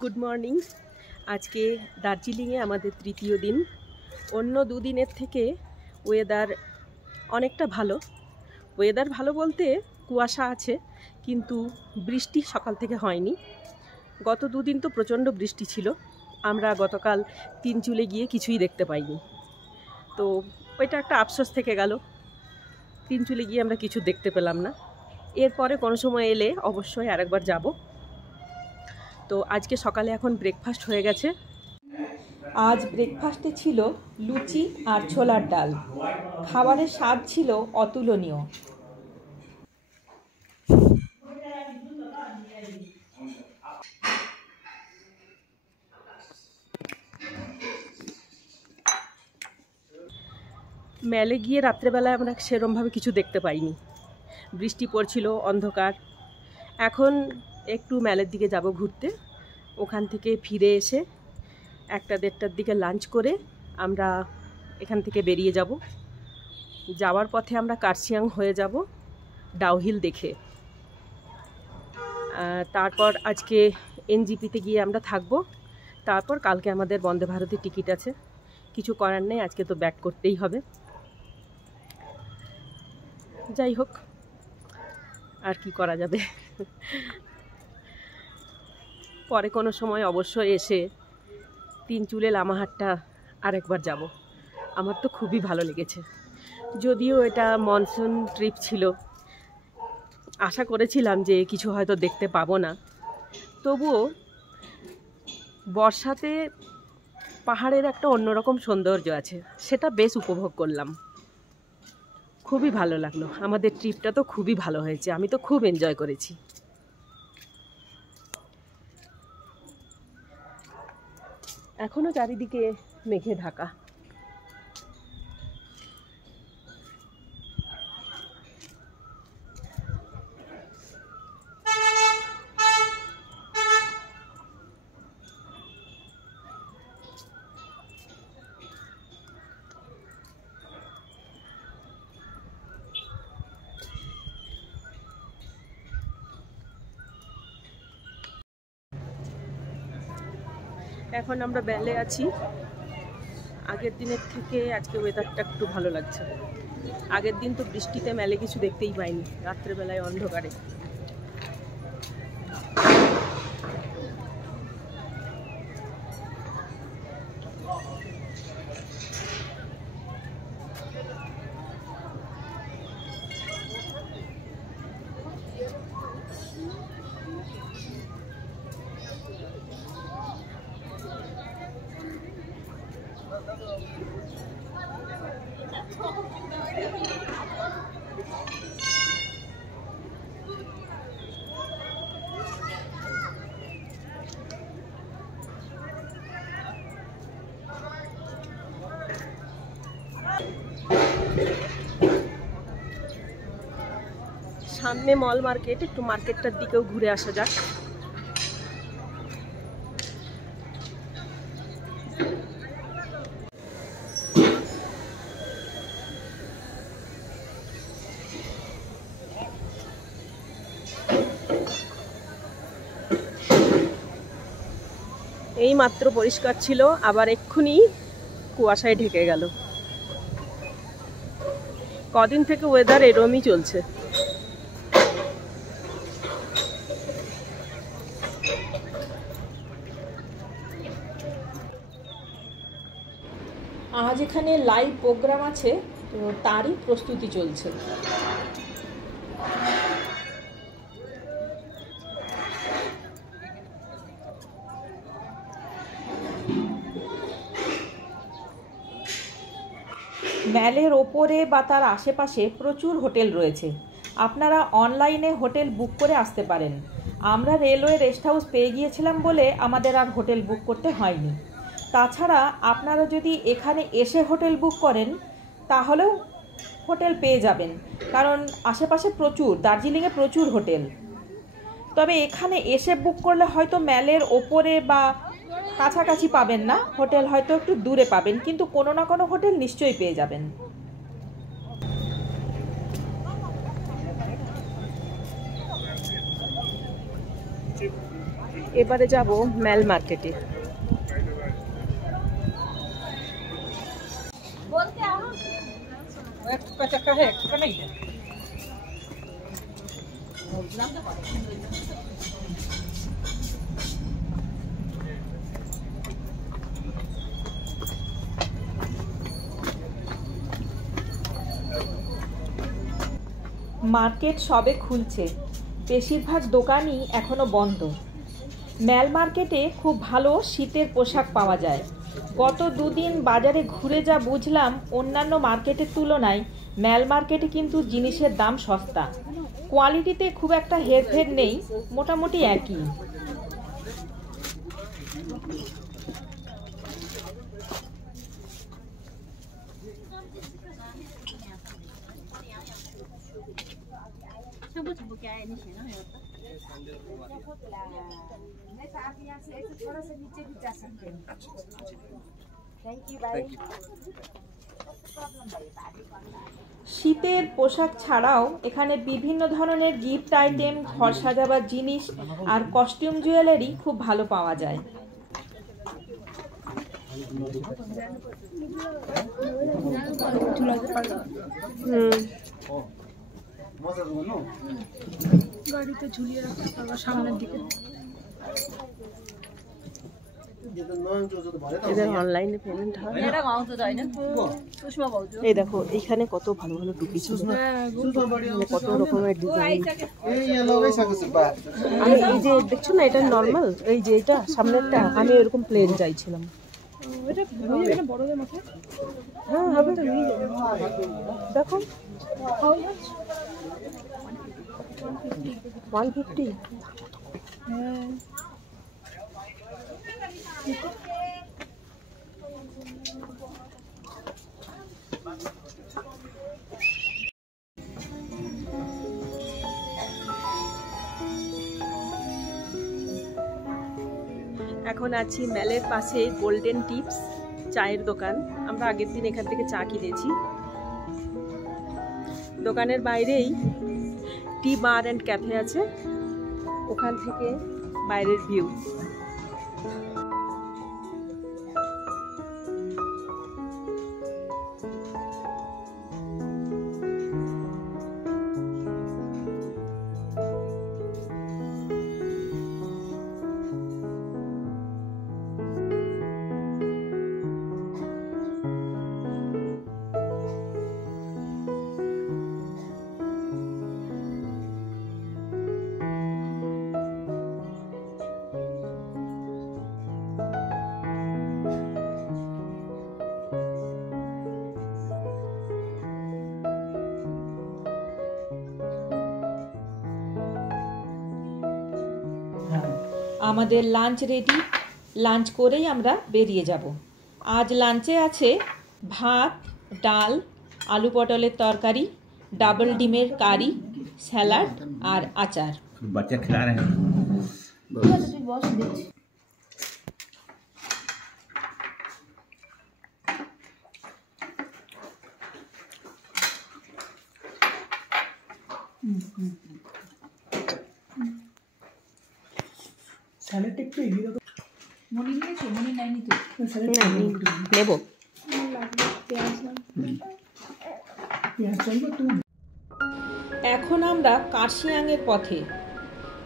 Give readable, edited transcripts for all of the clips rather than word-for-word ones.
Good morning. আজকে দার্জিলিংয়ে আমাদের তৃতীয় দিন। অন্য দুদিনের থেকে ওয়েদার অনেকটা ভালো। ওয়েদার ভালো বলতে কুয়াশা আছে, কিন্তু বৃষ্টি সকাল থেকে হয়নি। গত দুদিন তো প্রচণ্ড বৃষ্টি ছিল। আমরা গতকাল তিনচুলে গিয়ে কিছুই দেখতে পাইনি, তো ওইটা একটা আফসোস থেকে গেল। তিনচুলে গিয়ে আমরা কিছু দেখতে পেলাম না। এরপরে কোনো সময় এলে অবশ্যই আরেকবার যাব। তো আজকে সকালে এখন ব্রেকফাস্ট হয়ে গেছে। আজ ব্রেকফাস্টে ছিল লুচি আর ছোলার ডাল। খাবারের স্বাদ ছিল অতুলনীয়। মেলে গিয়ে রাত্রেবেলায় আমরা সেরমভাবে কিছু দেখতে পাইনি, বৃষ্টি পড়ছিল, অন্ধকার। এখন একটু মেলের দিকে যাব ঘুরতে। ওখান থেকে ফিরে এসে 1-1:30টার দিকে লাঞ্চ করে আমরা এখান থেকে বেরিয়ে যাব। যাওয়ার পথে আমরা কার্শিয়াং হয়ে যাব ডাউহিল দেখে। তারপর আজকে এনজিপিতে গিয়ে আমরা থাকব। তারপর কালকে আমাদের বন্দে ভারতের টিকিট আছে। কিছু করার নেই, আজকে তো ব্যাক করতেই হবে। যাই হোক, আর কি করা যাবে। পরে কোনো সময় অবশ্যই এসে তিনচুলে লামাহাটটা আরেকবার যাব। আমার তো খুবই ভালো লেগেছে। যদিও এটা মনসুন ট্রিপ ছিল, আশা করেছিলাম যে কিছু হয়তো দেখতে পাবো না, তবুও বর্ষাতে পাহাড়ের একটা অন্যরকম সৌন্দর্য আছে, সেটা বেশ উপভোগ করলাম। খুবই ভালো লাগলো। আমাদের ট্রিপটা তো খুবই ভালো হয়েছে, আমি তো খুব এনজয় করেছি। এখনো চারিদিকে মেঘে ঢাকা। এখন আমরা বেলে আছি। আগের দিনের থেকে আজকে ওয়েদারটা একটু ভালো লাগছে। আগের দিন তো বৃষ্টিতে মেলে কিছু দেখতেই পাইনি, রাত্রেবেলায় অন্ধকারে। সামনে মল মার্কেট, একটু মার্কেটটার দিকেও ঘুরে আসা যাক। এই মাত্র পরিষ্কার ছিল, আবার এক্ষুনি কুয়াশায় ঢেকে গেল। কদিন থেকে ওয়েদার এরমই চলছে। আজ এখানে লাইভ প্রোগ্রাম আছে, তো তারই প্রস্তুতি চলছে। ম্যালের ওপরে বা তার আশেপাশে প্রচুর হোটেল রয়েছে। আপনারা অনলাইনে হোটেল বুক করে আসতে পারেন। আমরা রেলওয়ে রেস্ট হাউস পেয়ে গিয়েছিলাম বলে আমাদের আর হোটেল বুক করতে হয়নি। তাছাড়া আপনারা যদি এখানে এসে হোটেল বুক করেন তাহলেও হোটেল পেয়ে যাবেন, কারণ আশেপাশে প্রচুর, দার্জিলিংয়ে প্রচুর হোটেল। তবে এখানে এসে বুক করলে হয়তো ম্যালের ওপরে বা কাছাকাছি পাবেন না, হোটেল হয়তো একটু দূরে পাবেন, কিন্তু কোনো না কোনো হোটেল নিশ্চয়ই পেয়ে যাবেন। এবারে যাব মেল মার্কেটে। মার্কেট সবে খুলছে, বেশিরভাগ দোকানই এখনো বন্ধ। মেল মার্কেটে খুব ভালো শীতের পোশাক পাওয়া যায়। গত দুদিন বাজারে ঘুরে যা বুঝলাম, অন্যান্য মার্কেটের তুলনায় মেল মার্কেটে কিন্তু জিনিসের দাম সস্তা। কোয়ালিটিতে খুব একটা হেরফের নেই, মোটামুটি একই। শীতের পোশাক ছাড়াও এখানে বিভিন্ন ধরনের গিফট আইটেম, ঘর সাজাবার জিনিস আর কস্টিউম জুয়েলারি খুব ভালো পাওয়া যায়। গাড়িতে ঝুলিয়ে রাখতে পারবা সামনের দিকে। এদের অনলাইনে পেমেন্ট হয়। এই দেখো এখানে কত ভালো ভালো টুপি ছিল, কত রকমের ডিজাইন। আমি এই যে দেখছো না, এটা নর্মাল, এই যে এটা সামনেরটা, আমি এরকম প্লেন চাইছিলাম। হ্যাঁ হবে, দেখো 150। এখন আছি মেলের পাশে গোল্ডেন টিপস চায়ের দোকান। আমরা আগের দিন এখান থেকে চা কিনেছি। দোকানের বাইরেই টি বার অ্যান্ড ক্যাফে আছে, ওখান থেকে বাইরের ভিউ। আমাদের লাঞ্চ রেডি, লাঞ্চ করেই আমরা বেরিয়ে যাব। আজ লাঞ্চে আছে ভাত, ডাল, আলু পটলের তরকারি, ডাবল ডিমের কারি, স্যালাড আর আচার। বাচ্চা খেলা রে স্যালাডটা একটু এগিয়ে দাও। মনে নিয়েছো? মনে নাইনি তো। নেব। এখন আমরা কার্শিয়াংয়ের পথে।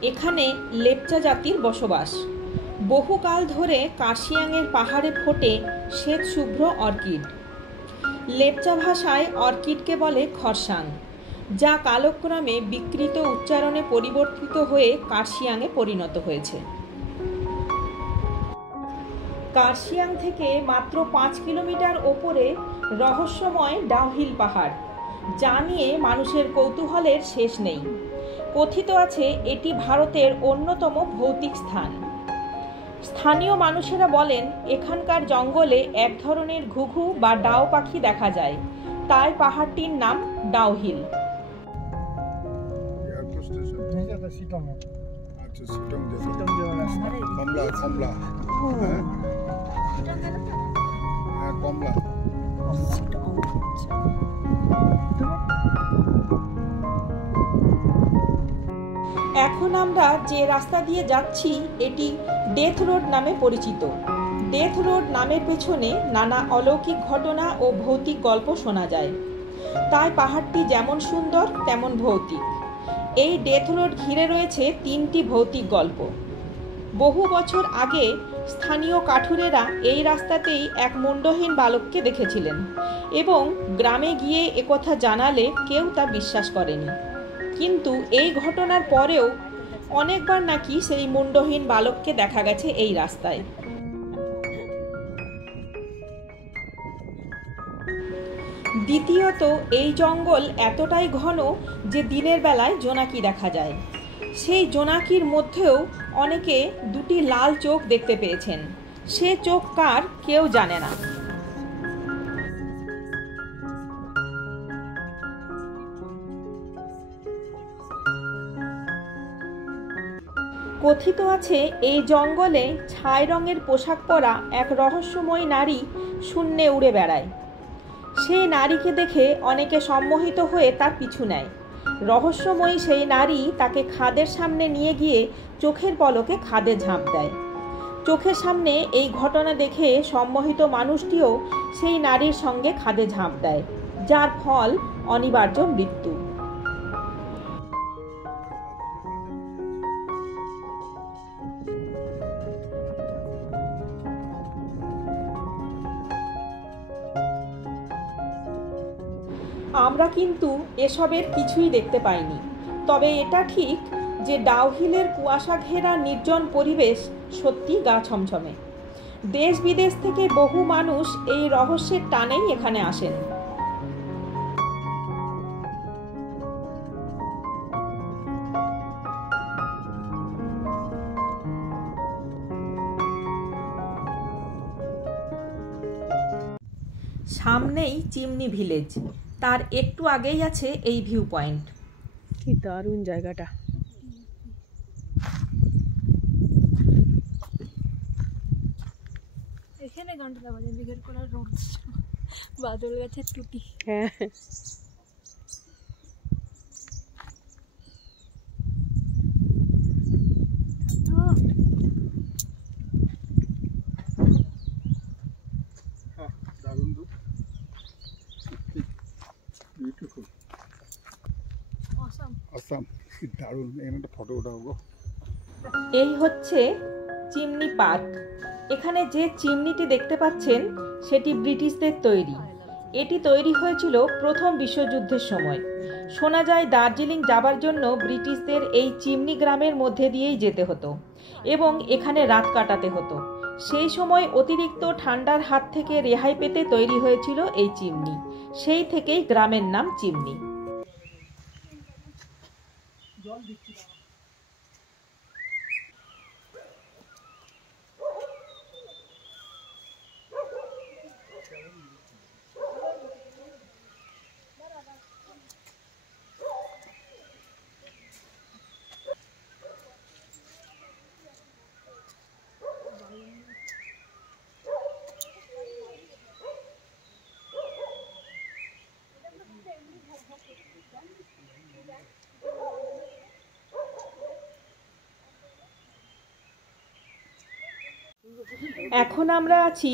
এখানে লেপচা জাতির বসবাস। বহুকাল ধরে কার্শিয়াংয়ের পাহাড়ে ফোটে শ্বেত শুভ্র অর্কিড। লেপচা ভাষায় অর্কিডকে বলে খরসাং, যা কালক্রমে বিকৃত উচ্চারণে পরিবর্তিত হয়ে কার্শিয়াংয়ে পরিণত হয়েছে। কার্শিয়াং থেকে মাত্র 5 কিলোমিটার ওপরে রহস্যময় ডাউহিল পাহাড়, যা নিয়ে মানুষের কৌতূহলের শেষ নেই। কথিত আছে এটি ভারতের অন্যতম ভৌতিক স্থান। স্থানীয় মানুষেরা বলেন এখানকার জঙ্গলে এক ধরনের ঘুঘু বা ডাও পাখি দেখা যায়, তাই পাহাড়টির নাম ডাউহিল। এখন আমরা যে রাস্তা দিয়ে যাচ্ছি এটি ডেথ রোড নামে পরিচিত। ডেথ রোড নামের পেছনে নানা অলৌকিক ঘটনা ও ভৌতিক গল্প শোনা যায়। তাই পাহাড়টি যেমন সুন্দর তেমন ভৌতিক। এই ডেথ রোড ঘিরে রয়েছে 3টি ভৌতিক গল্প। বহু বছর আগে স্থানীয় কাঠুরেরা এই রাস্তাতেই এক মুন্ডহীন বালককে দেখেছিলেন এবং গ্রামে গিয়ে একথা জানালে কেউ তা বিশ্বাস করেনি। কিন্তু এই ঘটনার পরেও অনেকবার নাকি সেই মুন্ডহীন বালককে দেখা গেছে এই রাস্তায়। দ্বিতীয়ত, এই জঙ্গল এতটাই ঘন যে দিনের বেলায় জোনাকি দেখা যায়। সেই জোনাকির মধ্যেও অনেকে 2টি লাল চোখ দেখতে পেয়েছেন। সে চোখ কার কেউ জানে না। কথিত আছে এই জঙ্গলে ছাই রঙের পোশাক পরা এক রহস্যময় নারী শূন্যে উড়ে বেড়ায়। সেই নারীকে দেখে অনেকে সম্মোহিত হয়ে তার পিছু নেয়। রহস্যময়ী সেই নারী তাকে খাদের সামনে নিয়ে গিয়ে চোখের পলকে খাদে ঝাঁপ দেয়। চোখের সামনে এই ঘটনা দেখে সম্মোহিত মানুষটিও সেই নারীর সঙ্গে খাদে ঝাঁপ দেয়, যার ফল অনিবার্য মৃত্যু। আমরা কিন্তু এসবের কিছুই দেখতে পাইনি। তবে এটা ঠিক যে ডাউহিলের কুয়াশা ঘেরা নির্জন পরিবেশ সত্যি গা ছমছমে। দেশ বিদেশ থেকে বহু মানুষ এই রহস্যের টানেই এখানে আসেন। সামনেই চিমনি ভিলেজ, তার একটু আগেই আছে এই ভিউ পয়েন্ট। কি দারুণ জায়গাটা। এখানে গানটা বাজে বিঘের করা রোড বাদল গাছের টুটি। হ্যাঁ, এই হচ্ছে চিমনি পার্ক। এখানে যে চিমনিটি দেখতে পাচ্ছেন সেটি ব্রিটিশদের তৈরি। এটি তৈরি হয়েছিল প্রথম বিশ্বযুদ্ধের সময়। শোনা যায় দার্জিলিং যাবার জন্য ব্রিটিশদের এই চিমনি গ্রামের মধ্যে দিয়েই যেতে হতো এবং এখানে রাত কাটাতে হতো। সেই সময় অতিরিক্ত ঠান্ডার হাত থেকে রেহাই পেতে তৈরি হয়েছিল এই চিমনি। সেই থেকেই গ্রামের নাম চিমনি। এখন আমরা আছি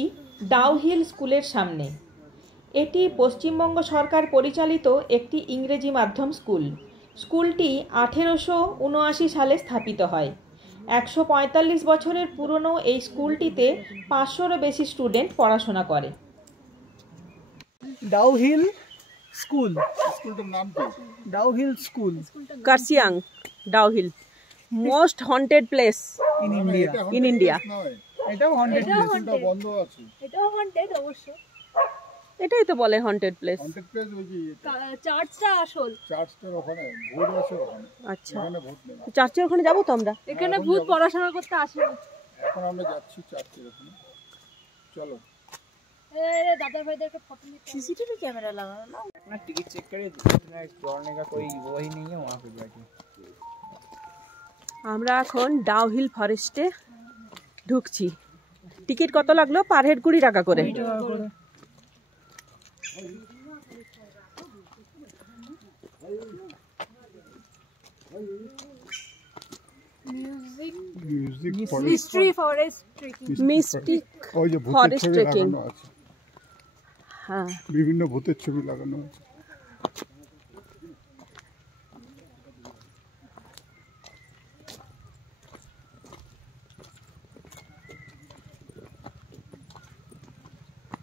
ডাউহিল স্কুলের সামনে। এটি পশ্চিমবঙ্গ সরকার পরিচালিত একটি ইংরেজি মাধ্যম স্কুল। স্কুলটি 1879 সালে স্থাপিত হয়। 145 বছরের পুরনো এই স্কুলটিতে 500-রও বেশি স্টুডেন্ট পড়াশোনা করে। ডাউহিল স্কুল, স্কুলটার নাম কি? Dowhill school, Kurseong Dowhill, most haunted place in India. In India. এটাও হন্টেড প্লেস, এটা বন্ধ আছে। এটাও হন্টেড অবশ্য। এটাই তো বলে হন্টেড প্লেস। হন্টেড প্লেস ওই কি চার্চটা আসল। চার্চটার ওখানে ভূত আছে ওখানে। আচ্ছা, ওখানে ভূত নেই। চার্চের ওখানে যাবো তো আমরা। এখানে ভূত পড়াশোনা করতে আসে। এখন আমরা যাচ্ছি চার্চের ওখানে। চলো। दादा भाईदार का फोटो निकाल। सीसीटीवी कैमरा लगा ना। अपना टिकट चेक करे, इतना दौड़ने का कोई वो ही नहीं है वहाँ पे बैठे। আমরা এখন ডাউহিল ফরেস্টে ঢুকছি। টিকিট কত লাগলো? পার হেড 20 টাকা করে। Music mystery forest trekking. Mystic ওই যে ভূতের ফরেস্ট ছবি ট্রেকিং। লাগানো আছে, হ্যাঁ, বিভিন্ন ভূতের ছবি লাগানো আছে।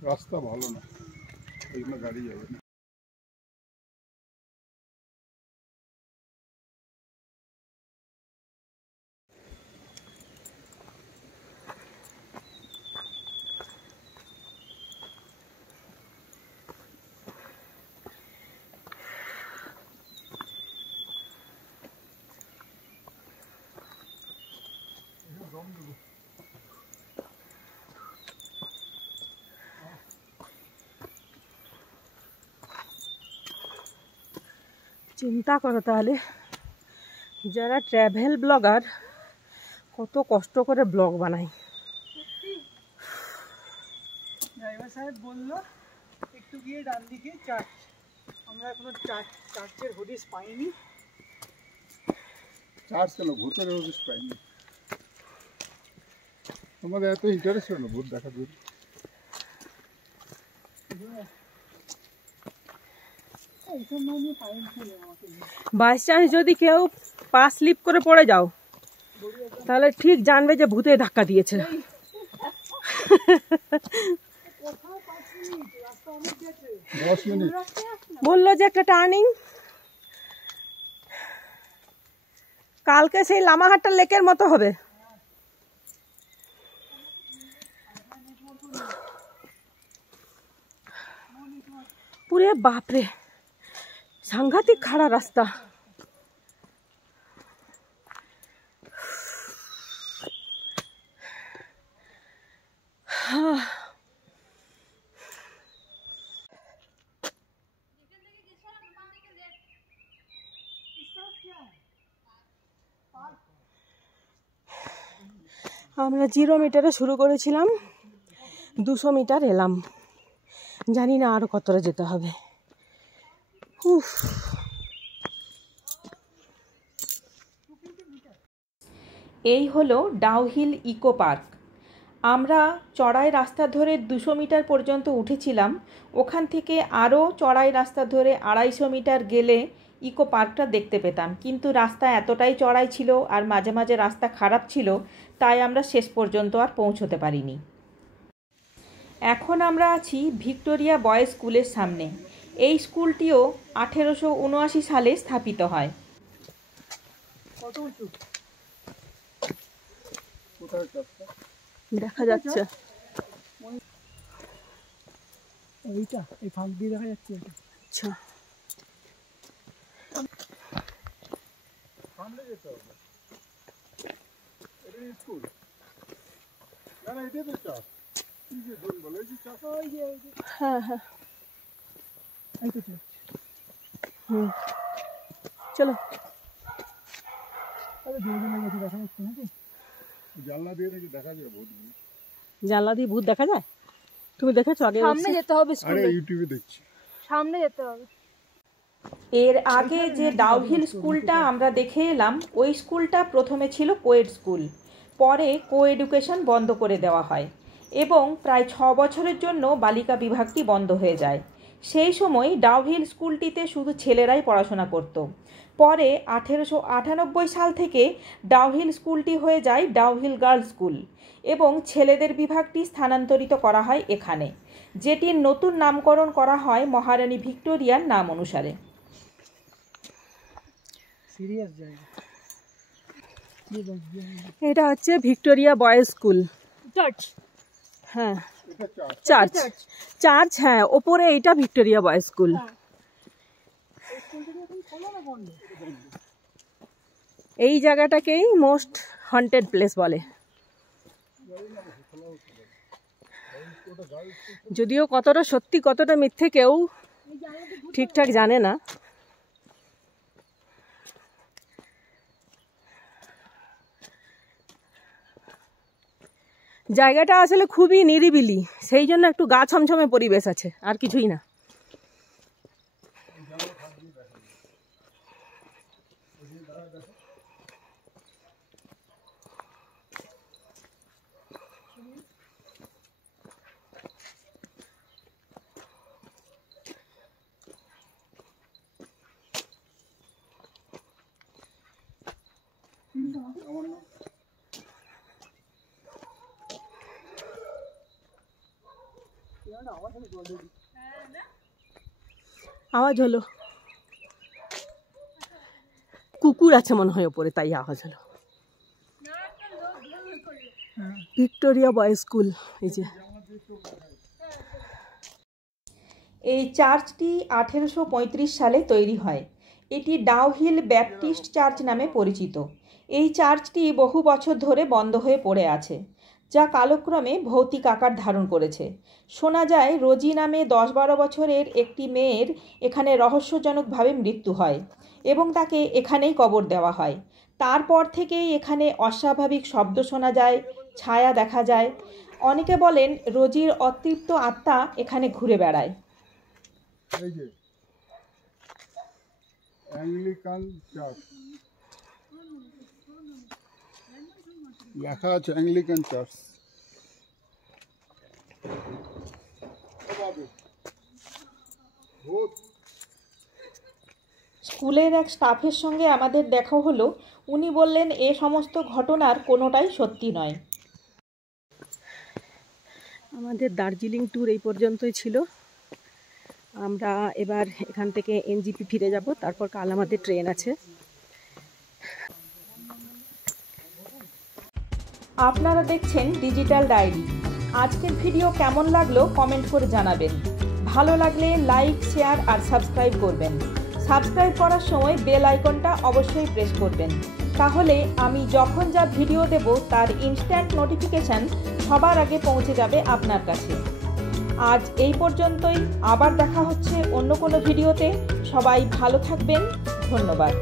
রাস্তা ভালো না, এই জন্য গাড়ি যাবে না। চিন্তা করো তাহলে, যারা ট্র্যাভেল ব্লগার কত কষ্ট করে ব্লগ বানায়। ড্রাইভার সাহেব বললো একটু গিয়ে ডান দিকে চার্চ, আমরা এখনো চার্চের হদিস পাইনি। চার্চ কেন, ভূতের হদিস পাইনি। তোমাদের এত ইন্টারেস্ট হয় না ভূত দেখা দূর। বাই চান্স যদি কেউ পা স্লিপ করে পড়ে যাও, তাহলে ঠিক জানবে যে ভূতে ধাক্কা দিয়েছে। বললো যে একটা টার্নিং, কালকে সেই লামাহাট্টা লেকের মতো হবে। পুরে বাপরে, সাংঘাতিক খাড়া রাস্তা। আমরা 0 মিটারে শুরু করেছিলাম, 200 মিটার এলাম, জানি না আরো কতটা যেতে হবে। উফ, এই হলো ডাউহিল ইকো পার্ক। আমরা চড়াই রাস্তা ধরে 200 মিটার পর্যন্ত উঠেছিলাম। ওখান থেকে আরও চড়াই রাস্তা ধরে 250 মিটার গেলে ইকো পার্কটা দেখতে পেতাম, কিন্তু রাস্তা এতটাই চড়াই ছিল আর মাঝে মাঝে রাস্তা খারাপ ছিল, তাই আমরা শেষ পর্যন্ত আর পৌঁছতে পারিনি। এখন আমরা আছি ভিক্টোরিয়া বয়েজ স্কুলের সামনে। এই স্কুলটিও 1879 সালে স্থাপিত হয়। দেখা যাচ্ছে এইটা, এই ফাঁক দিয়ে দেখা যাচ্ছে। আচ্ছা, সামনে যেতে হবে, এটা স্কুল না, না এটাই তো চার্চ। কি যে ভুল বলে, এই যে চার্চ। হ্যাঁ হ্যাঁ, এই তো চার্চ। চলো। আরে দুজন গেছে, দেখা যাচ্ছে নাকি? জানলা দিয়ে নাকি দেখা যায় ভূত। জানলা দিয়ে ভূত দেখা যায়? তুমি দেখেছো আগে? সামনে যেতে হবে আরে স্কুলে, ইউটিউবে দেখছি। সামনে যেতে হবে। এর আগে যে ডাউহিল স্কুলটা আমরা দেখে এলাম, ওই স্কুলটা প্রথমে ছিল কোয়েড স্কুল, পরে কো এডুকেশন বন্ধ করে দেওয়া হয় এবং প্রায় 6 বছরের জন্য বালিকা বিভাগটি বন্ধ হয়ে যায়। সেই সময় ডাউহিল স্কুলটিতে শুধু ছেলেরাই পড়াশোনা করত। পরে 1898 সাল থেকে ডাউহিল স্কুলটি হয়ে যায় ডাউহিল গার্লস স্কুল এবং ছেলেদের বিভাগটি স্থানান্তরিত করা হয় এখানে, যেটির নতুন নামকরণ করা হয় মহারানী ভিক্টোরিয়ার নাম অনুসারে। সিরিয়াস জায়গা। এটা হচ্ছে ভিক্টোরিয়া বয়েজ স্কুল। চার্চ, হ্যাঁ চার্চ, চার্চ, হ্যাঁ ওপরে এইটা ভিক্টোরিয়া বয়েজ স্কুল। এই জায়গাটাকেই মোস্ট হন্টেড প্লেস বলে, যদিও কতটা সত্যি কতটা মিথ্যে কেউ ঠিকঠাক জানে না। জায়গাটা আসলে খুবই নিরিবিলি, সেই জন্য একটু গা ছমছমে পরিবেশ আছে, আর কিছুই না। আওয়াজ হলো, কুকুর আছে মনে হয় ওপরে, তাই আওয়াজ হলো। Victoria boys school. এই যে এই চার্চটি 1835 সালে তৈরি হয়। এটি ডাউহিল ব্যাপটিস্ট চার্চ নামে পরিচিত। এই চার্চটি বহু বছর ধরে বন্ধ হয়ে পড়ে আছে, যা কালক্রমে ভৌতিক আকার ধারণ করেছে। শোনা যায় রোজি নামে 10-12 বছরের একটি মেয়ের এখানে রহস্যজনকভাবে মৃত্যু হয় এবং তাকে এখানেই কবর দেওয়া হয়। তারপর থেকেই এখানে অস্বাভাবিক শব্দ শোনা যায়, ছায়া দেখা যায়। অনেকে বলেন রোজির অতৃপ্ত আত্মা এখানে ঘুরে বেড়ায়। এই যে অ্যাংলিকান চার্চ লেখা আছে, অ্যাংলিকান চার্চ। স্কুলের এক স্টাফের সঙ্গে আমাদের দেখা হলো। উনি বললেন এ সমস্ত ঘটনার কোনোটাই সত্যি নয়। আমাদের দার্জিলিং ট্যুর এই পর্যন্তই ছিল। আমরা এবার এখান থেকে এনজিপি ফিরে যাব, তারপর কাল আমাদের ট্রেন আছে। আপনারা দেখছেন ডিজিটাল ডায়েরি। আজকের ভিডিও কেমন লাগলো কমেন্ট করে জানাবেন। ভালো লাগলে লাইক, শেয়ার আর সাবস্ক্রাইব করবেন। সাবস্ক্রাইব করার সময় বেল আইকনটা অবশ্যই প্রেস করবেন, তাহলে আমি যখন যা ভিডিও দেব তার ইনস্ট্যান্ট নোটিফিকেশান সবার আগে পৌঁছে যাবে আপনার কাছে। আজ এই পর্যন্তই, আবার দেখা হচ্ছে অন্য কোনো ভিডিওতে। সবাই ভালো থাকবেন, ধন্যবাদ।